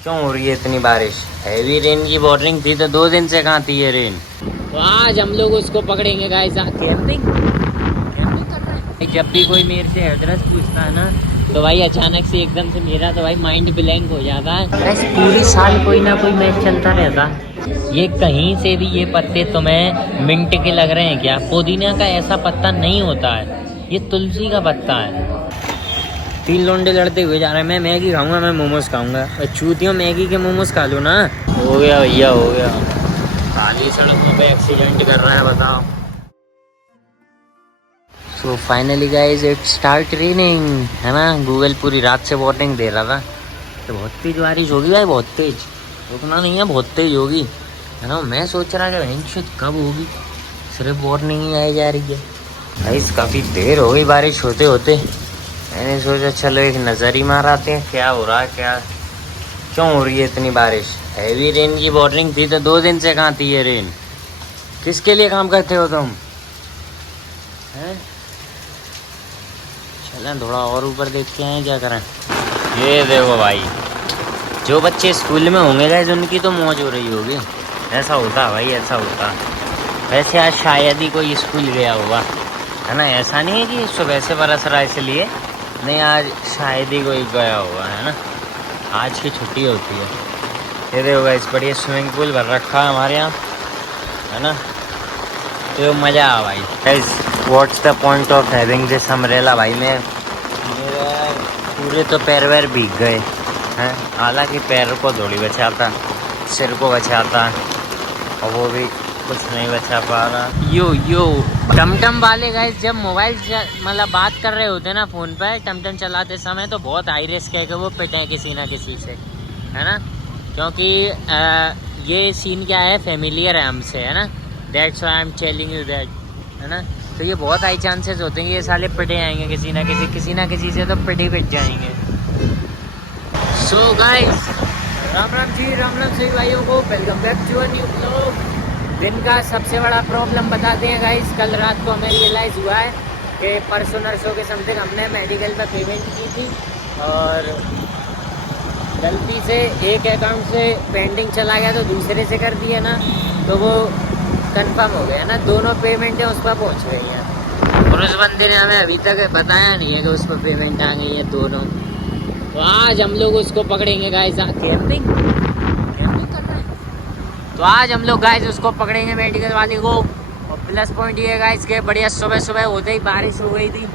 क्यों हो रही है इतनी बारिश? हैवी रेन की वार्निंग थी तो 2 दिन से कहाँ थी ये रेन। तो आज हम लोग उसको पकड़ेंगे गाइस। कैंपिंग कर रहे हैं। जब भी कोई मेरे से एड्रेस पूछता है ना तो भाई अचानक से एकदम से मेरा तो भाई माइंड ब्लैंक हो जाता है। गाइस पूरी साल कोई ना कोई मैच चलता रहता। ये कहीं से भी ये पत्ते तुम्हें मिंट के लग रहे हैं क्या? पुदीना का ऐसा पत्ता नहीं होता है, ये तुलसी का पत्ता है। 3 लोंडे लड़ते हुए जा रहे हैं। मैं मैगी खाऊंगा, मैं मोमोज खाऊंगा। चूतियों मैगी के मोमोज खा लो ना। हो गया भैया हो गया। खाली सड़कों पे एक्सीडेंट कर रहा है बताओ। So finally guys it start raining है ना। गूगल पूरी रात से वार्निंग दे रहा था तो बहुत तेज बारिश होगी भाई, बहुत तेज। रुकना नहीं है, बहुत तेज होगी है ना। मैं सोच रहा कि भैंस कब होगी, सिर्फ वार्निंग ही आई जा रही है। भाई काफ़ी देर हो गई बारिश होते होते। मैंने सोचा चलो एक नज़र ही मार आते हैं क्या हो रहा है, क्या क्यों हो रही है इतनी बारिश। हैवी रेन की वार्निंग थी तो 2 दिन से कहाँ थी ये रेन। किसके लिए काम करते हो तुम हैं? चलें थोड़ा और ऊपर देखते हैं क्या करें। ये देखो भाई, जो बच्चे स्कूल में होंगे गाइस उनकी तो मौज हो रही होगी। ऐसा होता है भाई, ऐसा होता। वैसे आज शायद ही कोई स्कूल गया होगा है ना। ऐसा नहीं है कि सुबह से बरस रहा है इसलिए नहीं, आज शायद ही कोई गया होगा है ना। आज की छुट्टी होती है। ये देखो गाइस बढ़िया स्विमिंग पूल भर रखा है हमारे यहाँ है ना। तो मज़ा आ भाई। Guys what's the point of having this umbrella. भाई मेरे पूरे तो पैर वैर भीग गए हैं। हालांकि पैर को थोड़ी बचाता, सिर को बचाता और वो भी कुछ नहीं बचा पा रहा। यो टमटम वाले गाइस जब मोबाइल मतलब बात कर रहे होते ना फ़ोन पे टमटम चलाते समय तो बहुत हाई रिस्क है कि वो पिटें किसी ना किसी से है ना। क्योंकि ये सीन क्या है, फेमिलियर है हमसे है ना। That's why I am telling you that है ना। तो ये बहुत हाई चांसेस होते हैं कि ये साले पिटे आएंगे किसी ना किसी से तो पिट जाएंगे। सो गाइस राम राम जी, राम राम सभी भाइयों को, welcome back to a new blog. दिन का सबसे बड़ा प्रॉब्लम बताते हैं गाइस। कल रात को हमें रियलाइज़ हुआ है कि परसों नरसों के समथिंग हमने मेडिकल पर पेमेंट की थी और गलती से एक अकाउंट से पेंडिंग चला गया तो दूसरे से कर दिया ना, तो वो कंफर्म हो गया ना। दोनों पेमेंटें उस पर पहुँच गई हैं और उस बंदे ने हमें अभी तक बताया नहीं है कि उस पर पेमेंट आ गई है दोनों। तो आज हम लोग उसको पकड़ेंगे गाइस। कैंपिंग कर रहे हैं तो आज हम लोग गाइस उसको पकड़ेंगे मेडिकल वाले को। और प्लस पॉइंट ये है गाइस कि बढ़िया सुबह सुबह होते ही बारिश हो गई थी,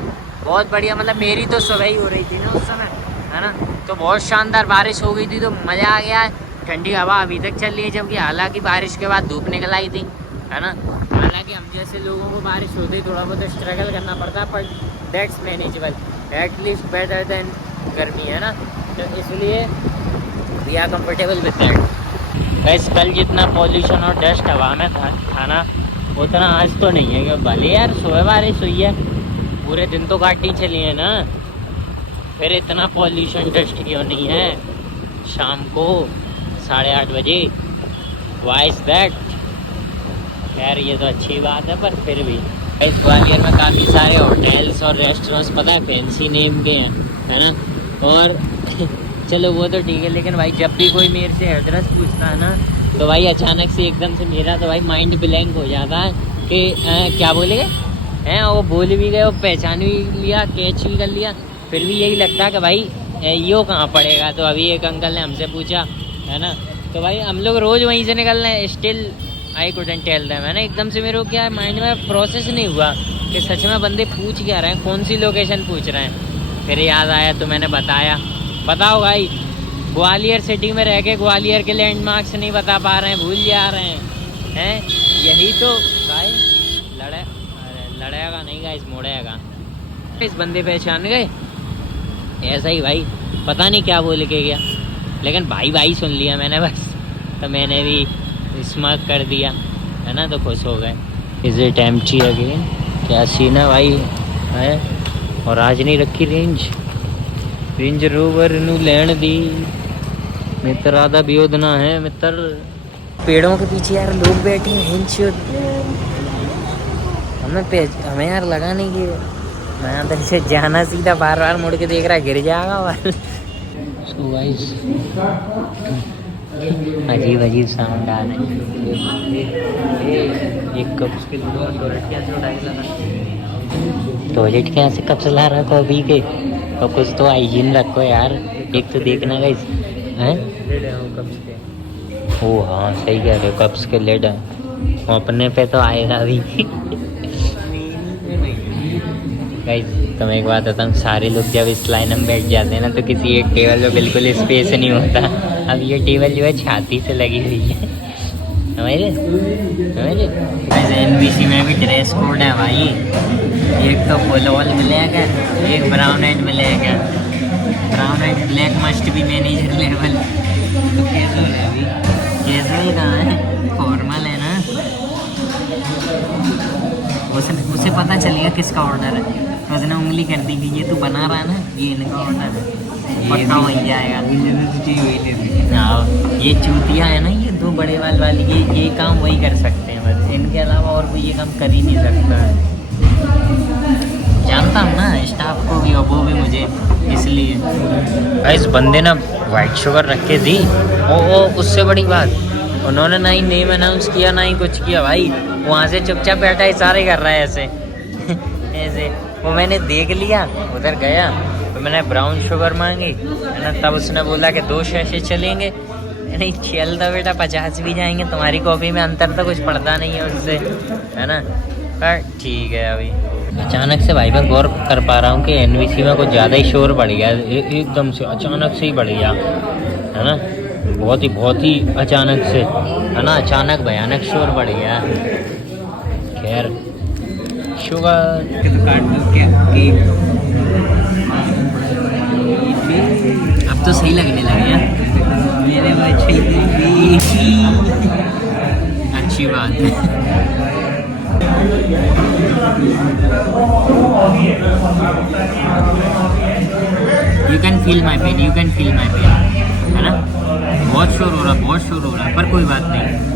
बहुत बढ़िया। मतलब मेरी तो सुबह ही हो रही थी ना उस समय है ना। तो बहुत शानदार बारिश हो गई थी तो मज़ा आ गया है। ठंडी हवा अभी तक चल रही है, जबकि हालांकि बारिश के बाद धूप निकल आई थी है ना। हालांकि हम जैसे लोगों को बारिश होते ही थोड़ा बहुत स्ट्रगल करना पड़ता है, पर that's manageable, at least better than गर्मी है ना। तो इसलिए we are comfortable with that. Guys कल जितना पॉल्यूशन और डस्ट हवा में था ना उतना आज तो नहीं है। कि भले यार सुबह बारिश हुई है, पूरे दिन तो गाड़ी चली है ना, फिर इतना पॉल्यूशन डस्ट क्यों नहीं है शाम को 8:30 बजे? Why is that? यार ये तो अच्छी बात है, पर फिर भी इस ग्वालियर में काफ़ी सारे होटल्स और रेस्टोरेंट्स पता है फैंसी नेम के हैं है ना। और चलो वो तो ठीक है, लेकिन भाई जब भी कोई मेरे से एड्रेस पूछता है ना तो भाई अचानक से एकदम से मेरा तो भाई माइंड ब्लैंक हो जाता है कि क्या बोलेंगे हैं। वो बोल भी गए, वो पहचान भी लिया, कैच भी कर लिया, फिर भी यही लगता है कि भाई यो कहाँ पड़ेगा। तो अभी एक अंकल ने हमसे पूछा है ना, तो भाई हम लोग रोज़ वहीं से निकल रहे हैं। Still I couldn't tell them है ना। एकदम से मेरे को क्या माइंड में प्रोसेस नहीं हुआ कि सच में बंदे पूछ क्या रहे हैं, कौन सी लोकेशन पूछ रहे हैं। फिर याद आया तो मैंने बताया। बताओ भाई, ग्वालियर सिटी में रह के ग्वालियर के लैंडमार्क्स नहीं बता पा रहे हैं, भूल जा रहे हैं यही तो भाई लड़ेगा नहीं गाइस, मोड़ेगा। इस बंदे पहचान गए ऐसा ही भाई, पता नहीं क्या बोल के गया, लेकिन भाई भाई सुन लिया मैंने बस। तो मैंने भी स्मार्क कर दिया है ना, तो खुश हो गए। Is it empty again? क्या सीन है भाई है। और आज नहीं रखी रेंज रोवर नू लैंड दी मित्र आधा बियोदना है मित्र। पेड़ों के पीछे यार लोग बैठे हैं। हमें यार लगा नहीं कि मैं अंदर से जाना, सीधा बार बार मुड़ के देख रहा गिर जाएगा। उसको गाइस अजीब अजीब साउंड आ रहे हैं। एक कप के टॉयलेट कैसे उठाई लगा, टॉयलेट के यहाँ से कप से ला रहा कॉफी के, और कुछ तो हाइजीन रखो यार। एक तो देखना गाइस हैं, ओ हाँ सही कह रहे हो, कप्स के लेड हैं, अपने पे तो आएगा अभी। गाइस तो मैं एक बात बताऊँ, सारे लोग जब इस लाइन में बैठ जाते हैं ना तो किसी एक टेबल पे बिल्कुल स्पेस नहीं होता। अब ये टेबल जो है छाती से लगी हुई है हमारे हमारे। वैसे NBC में भी ड्रेस कोड है भाई, एक तो फुल ऑल ब्लैक है, एक ब्राउन एंड ब्लैक है। ब्राउन एंड ब्लैक मस्ट भी मैनेजर लेवल। तो कैजुअल है अभी, कैजुअल कहाँ है, फॉर्मल है ना। उसे पता चलेगा किसका ऑर्डर है, उसने उंगली कर दी कि ये तू बना रहा है ना, ये इनका ऑर्डर है, पक्का वही जाएगा। हाँ ये चूतिया है ना, ये दो बड़े वाल वाली, ये काम वही कर सकते हैं बस, इनके अलावा और कोई ये काम कर ही नहीं सकता है। जानता हूँ ना स्टाफ को भी और वो भी मुझे, इसलिए। इस बंदे ने वाइट शुगर रख के दी, ओ उससे बड़ी बात, उन्होंने ना ही नेम अनाउंस किया ना ही कुछ किया भाई, वहाँ से चुपचाप बैठा इशारे कर रहा है ऐसे ऐसे। वो मैंने देख लिया, उधर गया तो मैंने ब्राउन शुगर मांगी है ना, तब उसने बोला कि 2 शैशे चलेंगे। नहीं चल दो बेटा, 50 भी जाएंगे, तुम्हारी कॉफ़ी में अंतर तो कुछ पड़ता नहीं है उससे, है ना। पर ठीक है। अभी अचानक से भाई मैं गौर कर पा रहा हूँ कि NBC में कुछ ज़्यादा ही शोर बढ़ गया, एकदम से अचानक से ही बढ़ गया, है ना। बहुत ही अचानक से, है ना, अचानक भयानक शोर बढ़ गया। खैर शुगर के तो काट दो क्या केक, अब तो सही लगने लगे हैं मेरे बच्चे, अच्छी बात है। You can feel my pain, you can feel my pain, है ना। बहुत शोर हो रहा है, पर कोई बात नहीं।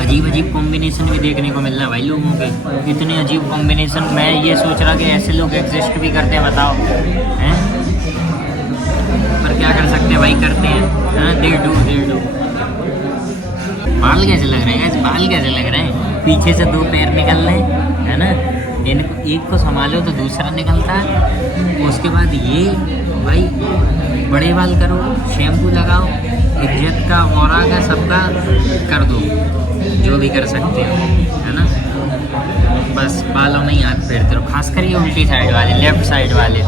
अजीब अजीब कॉम्बिनेशन भी देखने को मिल रहा है भाई लोगों के, इतने अजीब कॉम्बिनेशन। मैं ये सोच रहा कि ऐसे लोग एग्जिस्ट भी करते हैं, बताओ हैं, पर क्या कर सकते हैं भाई, करते हैं। दे डू बाल कैसे लग रहे हैं, बाल कैसे लग रहे हैं, पीछे से 2 पैर निकल रहे हैं, है ना। इनको एक को संभालो तो दूसरा निकलता है। उसके बाद ये भाई बड़े बाल करो, शैम्पू लगाओ, इज्जत का ऑरा का सबका कर दो, जो भी कर सकते हो, है ना। बस बालों में ही हाथ फेरते रहो, खासकर ये उल्टी साइड वाले, लेफ्ट साइड वाले।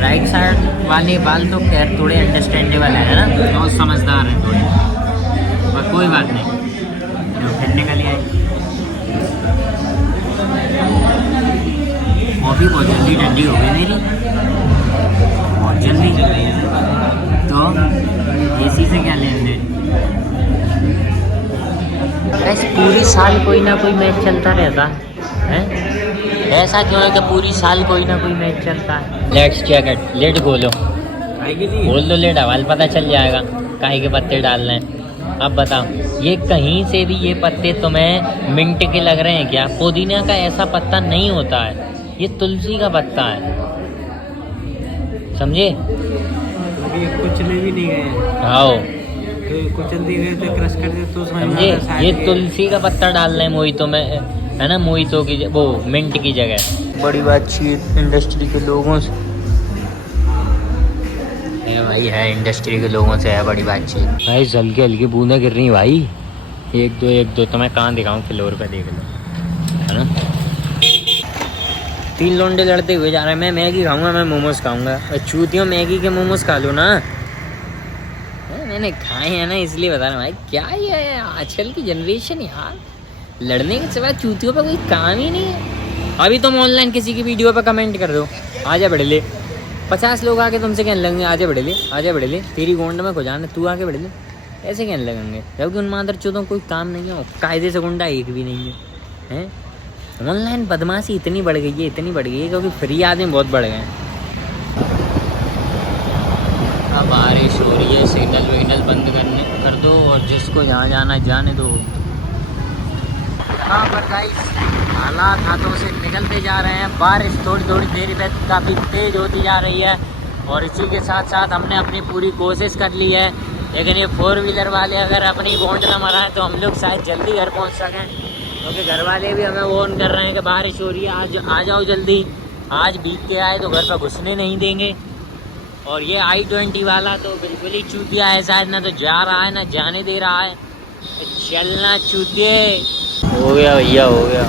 राइट साइड वाले बाल तो खैर थोड़े अंडरस्टैंडेबल है ना, बहुत समझदार हैं थोड़े, पर कोई बात नहीं, फिर निकल ही आए। कॉफ़ी बहुत जल्दी ठंडी हो गई मेरी, बहुत जल्दी। तो AC से क्या लेन देन। ऐसे पूरी साल कोई ना कोई मैच चलता रहता है, ऐसा क्यों है कि पूरी साल कोई ना कोई मैच चलता है। लेट्स जैकेट लेट खोलो, बोल दो लेट, हवाल पता चल जाएगा काहे के पत्ते डालने हैं। अब बताओ, ये कहीं से भी ये पत्ते तुम्हें मिंट के लग रहे हैं क्या? पुदीना का ऐसा पत्ता नहीं होता है, ये तुलसी का पत्ता है, समझे। कुचले भी नहीं गए, हाँ कुचल दिए गए थे, क्रश कर दिए तो समझे। ये तुलसी का पत्ता डाल रहे हैं मोहितो में, है ना, मोहितो की वो मिंट की जगह। बड़ी बातचीत इंडस्ट्री के लोगों से भाई है, इंडस्ट्री के लोगों से है बड़ी बातचीत भाई। हल्की हल्की बूंदा गिर रही भाई, एक दो तो मैं कहाँ दिखाऊँ, फ्लोर पे देख लो, है ना। 3 लोंडे लड़ते हुए जा रहे हैं, मैं मैगी खाऊंगा, मैं मोमोज खाऊंगा। और चूतियों मैगी के मोमोज खा लो ना, मैंने खाए हैं ना, इसलिए बता रहा हूँ भाई। क्या ये है आजकल की जनरेशन यार, लड़ने के सिवा चूतियों पे कोई काम ही नहीं है। अभी तुम ऑनलाइन किसी की वीडियो पे कमेंट कर दो, आजा बढ़ ले, 50 लोग आके तुमसे कहने लगेंगे आजा बढ़ ले, तेरी गोंड में खुजान तू आके बढ़ ले, ऐसे कहने लगेंगे। जबकि उन मादर चौधों कोई काम नहीं है, कायदे से गुंडा एक भी नहीं है। ऑनलाइन बदमाशी इतनी बढ़ गई है क्योंकि फ्री आदमी बहुत बढ़ गए हैं। अब बारिश हो रही है, सिग्नल विग्नल बंद कर दो और जिसको जहाँ जाना जाने दो। हाँ पर गाइस हालात हाथों से निकलते जा रहे हैं, बारिश थोड़ी देर बाद काफ़ी तेज़ होती जा रही है। और इसी के साथ साथ हमने अपनी पूरी कोशिश कर ली है, लेकिन ये 4 व्हीलर वाले अगर अपनी बॉन्ड ना मराए तो हम लोग शायद जल्दी घर पहुंच सकें, क्योंकि घर वाले भी हमें वॉर्न कर रहे हैं कि बारिश हो रही है, आज आ जाओ जल्दी, आज भीग के आए तो घर पर घुसने नहीं देंगे। और ये I-20 वाला तो बिल्कुल ही चूतिया है, शायद ना तो जा रहा है ना जाने दे रहा है, चलना चूतिए। हो गया भैया, हो गया।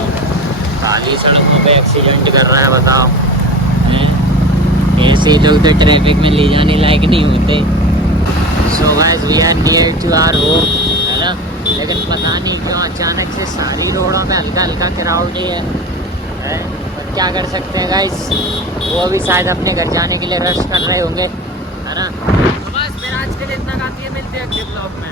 खाली सड़कों पे एक्सीडेंट कर रहा है, बताओ। ऐसे लोग तो ट्रैफिक में ले जाने लायक नहीं होते। So guys we are near to our home, है ना। लेकिन पता नहीं क्यों अचानक से सारी रोडों में हल्का हल्का क्राउड है, पर क्या कर सकते हैं गाइस, वो भी शायद अपने घर जाने के लिए रश कर रहे होंगे, है ना। तो बस मेरा आज के लिए इतना काफ़ी है, मिलते हैं अगले ब्लॉग में।